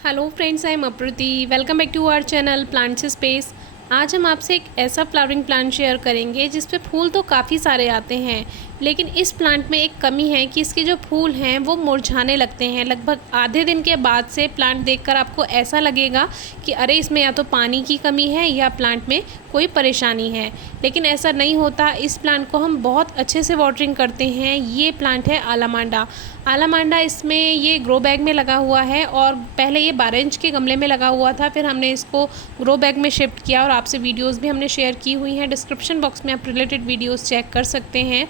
Hello friends, I am Apruti. Welcome back to our channel plants space. आज हम आपसे एक ऐसा फ्लावरिंग प्लांट शेयर करेंगे जिस पे फूल तो काफ़ी सारे आते हैं, लेकिन इस प्लांट में एक कमी है कि इसके जो फूल हैं वो मुरझाने लगते हैं। लगभग आधे दिन के बाद से प्लांट देखकर आपको ऐसा लगेगा कि अरे इसमें या तो पानी की कमी है या प्लांट में कोई परेशानी है, लेकिन ऐसा नहीं होता। इस प्लांट को हम बहुत अच्छे से वाटरिंग करते हैं। ये प्लांट है आलामांडा। आलामांडा इसमें ये ग्रो बैग में लगा हुआ है और पहले ये 12 इंच के गमले में लगा हुआ था, फिर हमने इसको ग्रो बैग में शिफ्ट किया और आपसे वीडियोस भी हमने शेयर की हुई हैं। डिस्क्रिप्शन बॉक्स में आप रिलेटेड वीडियोस चेक कर सकते हैं।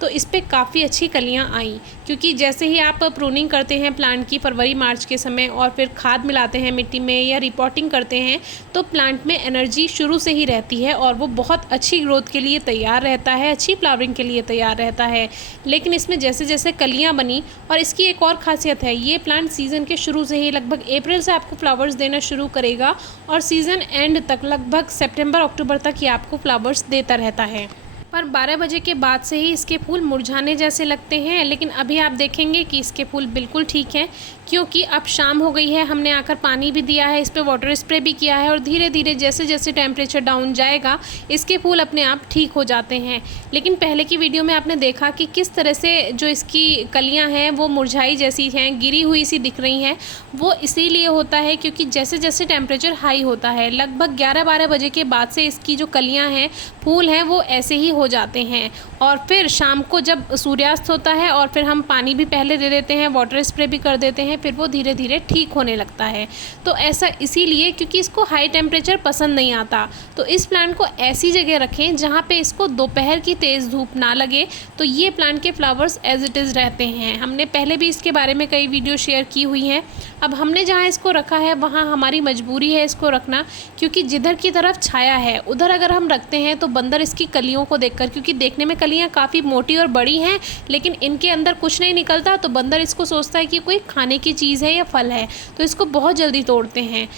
तो इस पे काफ़ी अच्छी कलियां आई, क्योंकि जैसे ही आप प्रूनिंग करते हैं प्लांट की फरवरी मार्च के समय और फिर खाद मिलाते हैं मिट्टी में या रिपोर्टिंग करते हैं, तो प्लांट में एनर्जी शुरू से ही रहती है और वो बहुत अच्छी ग्रोथ के लिए तैयार रहता है, अच्छी फ्लावरिंग के लिए तैयार रहता है। लेकिन इसमें जैसे जैसे कलियाँ बनी, और इसकी एक और ख़ासियत है, ये प्लांट सीज़न के शुरू से ही लगभग अप्रैल से आपको फ्लावर्स देना शुरू करेगा और सीज़न एंड तक लगभग सितंबर अक्टूबर तक ये आपको फ्लावर्स देता रहता है। पर 12 बजे के बाद से ही इसके फूल मुरझाने जैसे लगते हैं, लेकिन अभी आप देखेंगे कि इसके फूल बिल्कुल ठीक हैं, क्योंकि अब शाम हो गई है। हमने आकर पानी भी दिया है, इस पर वाटर स्प्रे भी किया है और धीरे धीरे जैसे जैसे टेम्परेचर डाउन जाएगा इसके फूल अपने आप ठीक हो जाते हैं। लेकिन पहले की वीडियो में आपने देखा कि किस तरह से जो इसकी कलियाँ हैं वो मुरझाई जैसी हैं, गिरी हुई सी दिख रही हैं। वो इसीलिए होता है क्योंकि जैसे जैसे टेम्परेचर हाई होता है, लगभग 11-12 बजे के बाद से इसकी जो कलियाँ हैं, फूल हैं, वो ऐसे ही हो जाते हैं। और फिर शाम को जब सूर्यास्त होता है और फिर हम पानी भी पहले दे देते हैं, वाटर स्प्रे भी कर देते हैं, फिर वो धीरे धीरे ठीक होने लगता है। तो ऐसा इसीलिए क्योंकि इसको हाई टेम्परेचर पसंद नहीं आता। तो इस प्लांट को ऐसी जगह रखें जहाँ पे इसको दोपहर की तेज़ धूप ना लगे, तो ये प्लांट के फ्लावर्स एज इट इज़ रहते हैं। हमने पहले भी इसके बारे में कई वीडियो शेयर की हुई हैं। अब हमने जहाँ इसको रखा है वहाँ हमारी मजबूरी है इसको रखना, क्योंकि जिधर की तरफ छाया है उधर अगर हम रखते हैं तो बंदर इसकी कलियों को देखकर, क्योंकि देखने में कलियाँ काफ़ी मोटी और बड़ी हैं लेकिन इनके अंदर कुछ नहीं निकलता, तो बंदर इसको सोचता है कि कोई खाने की चीज़ है या फल है, तो इसको बहुत जल्दी तोड़ते हैं।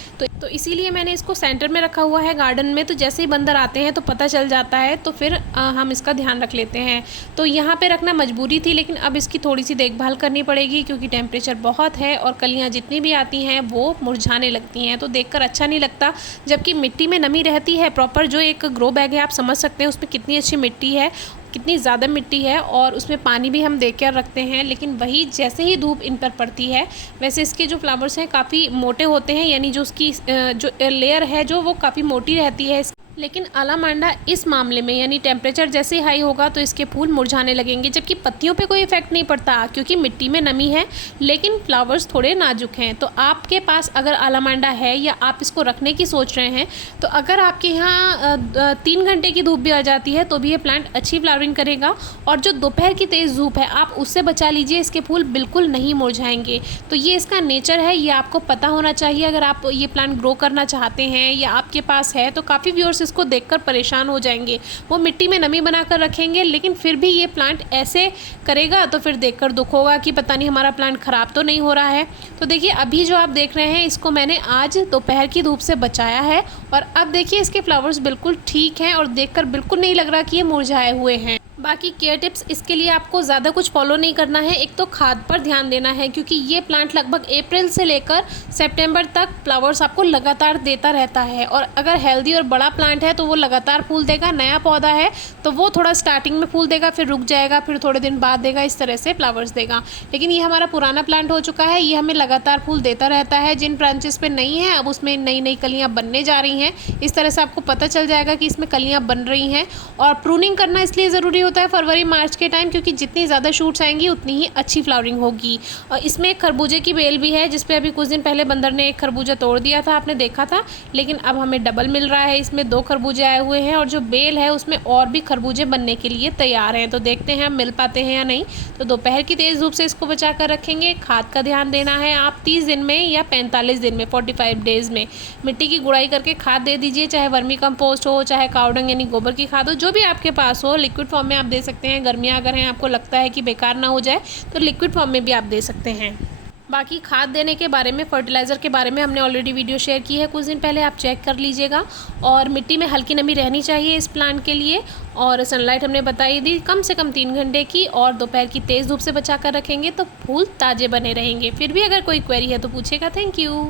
तो इसीलिए मैंने इसको सेंटर में रखा हुआ है गार्डन में, तो जैसे ही बंदर आते हैं तो पता चल जाता है, तो फिर हम इसका ध्यान रख लेते हैं। तो यहाँ पे रखना मजबूरी थी, लेकिन अब इसकी थोड़ी सी देखभाल करनी पड़ेगी क्योंकि टेम्परेचर बहुत है और कलियाँ जितनी भी आती हैं वो मुरझाने लगती हैं, तो देखकर अच्छा नहीं लगता। जबकि मिट्टी में नमी रहती है प्रॉपर, जो एक ग्रो बैग है आप समझ सकते हैं उसमें कितनी अच्छी मिट्टी है, कितनी ज़्यादा मिट्टी है, और उसमें पानी भी हम देकर रखते हैं। लेकिन वही जैसे ही धूप इन पर पड़ती है, वैसे इसके जो फ्लावर्स हैं काफ़ी मोटे होते हैं, यानी जो उसकी जो लेयर है जो वो काफ़ी मोटी रहती है। लेकिन आलामांडा इस मामले में, यानी टेम्परेचर जैसे ही हाई होगा तो इसके फूल मुरझाने लगेंगे, जबकि पत्तियों पे कोई इफेक्ट नहीं पड़ता क्योंकि मिट्टी में नमी है, लेकिन फ्लावर्स थोड़े नाजुक हैं। तो आपके पास अगर आलामांडा है या आप इसको रखने की सोच रहे हैं, तो अगर आपके यहाँ 3 घंटे की धूप भी आ जाती है तो भी ये प्लांट अच्छी फ्लावरिंग करेगा, और जो दोपहर की तेज़ धूप है आप उससे बचा लीजिए, इसके फूल बिल्कुल नहीं मुरझाएंगे। तो ये इसका नेचर है, ये आपको पता होना चाहिए अगर आप ये प्लांट ग्रो करना चाहते हैं या आपके पास है। तो काफ़ी व्यूअर्स इसको देखकर परेशान हो जाएंगे, वो मिट्टी में नमी बनाकर रखेंगे लेकिन फिर भी ये प्लांट ऐसे करेगा, तो फिर देखकर दुख होगा कि पता नहीं हमारा प्लांट ख़राब तो नहीं हो रहा है। तो देखिए अभी जो आप देख रहे हैं इसको मैंने आज दोपहर की धूप से बचाया है, और अब देखिए इसके फ्लावर्स बिल्कुल ठीक हैं और देखकर बिल्कुल नहीं लग रहा कि ये मुरझाए हुए हैं। बाकी केयर टिप्स इसके लिए आपको ज़्यादा कुछ फॉलो नहीं करना है। एक तो खाद पर ध्यान देना है, क्योंकि ये प्लांट लगभग अप्रैल से लेकर सितंबर तक फ्लावर्स आपको लगातार देता रहता है, और अगर हेल्दी और बड़ा प्लांट है तो वो लगातार फूल देगा। नया पौधा है तो वो थोड़ा स्टार्टिंग में फूल देगा, फिर रुक जाएगा, फिर थोड़े दिन बाद देगा, इस तरह से फ्लावर्स देगा। लेकिन ये हमारा पुराना प्लांट हो चुका है, ये हमें लगातार फूल देता रहता है। जिन ब्रांचेस पे नहीं है अब उसमें नई नई कलियाँ बनने जा रही हैं, इस तरह से आपको पता चल जाएगा कि इसमें कलियाँ बन रही हैं। और प्रूनिंग करना इसलिए ज़रूरी होता है फरवरी मार्च के टाइम, क्योंकि जितनी ज़्यादा शूट्स आएंगी उतनी ही अच्छी फ्लावरिंग होगी। और इसमें एक खरबूजे की बेल भी है, जिसपे अभी कुछ दिन पहले बंदर ने एक खरबूजा तोड़ दिया था, आपने देखा था, लेकिन अब हमें डबल मिल रहा है। इसमें 2 खरबूजे आए हुए हैं और जो बेल है उसमें और भी खरबूजे बनने के लिए तैयार हैं। तो देखते हैं हम मिल पाते हैं या नहीं। तो दोपहर की तेज़ धूप से इसको बचा कर रखेंगे। खाद का ध्यान देना है आप 30 दिन में या 45 दिन में, 45 डेज़ में मिट्टी की गुड़ाई करके खाद दे दीजिए, चाहे वर्मी कंपोस्ट हो, चाहे कावडंग यानी गोबर की खाद हो, जो भी आपके पास हो। लिक्विड फॉर्म में आप दे सकते हैं। गर्मियाँ अगर हैं, आपको लगता है कि बेकार ना हो जाए, तो लिक्विड फॉर्म में भी आप दे सकते हैं। बाकी खाद देने के बारे में, फर्टिलाइज़र के बारे में हमने ऑलरेडी वीडियो शेयर की है कुछ दिन पहले, आप चेक कर लीजिएगा। और मिट्टी में हल्की नमी रहनी चाहिए इस प्लांट के लिए, और सनलाइट हमने बताई दी कम से कम 3 घंटे की, और दोपहर की तेज़ धूप से बचा कर रखेंगे तो फूल ताज़े बने रहेंगे। फिर भी अगर कोई क्वेरी है तो पूछेगा। Thank you.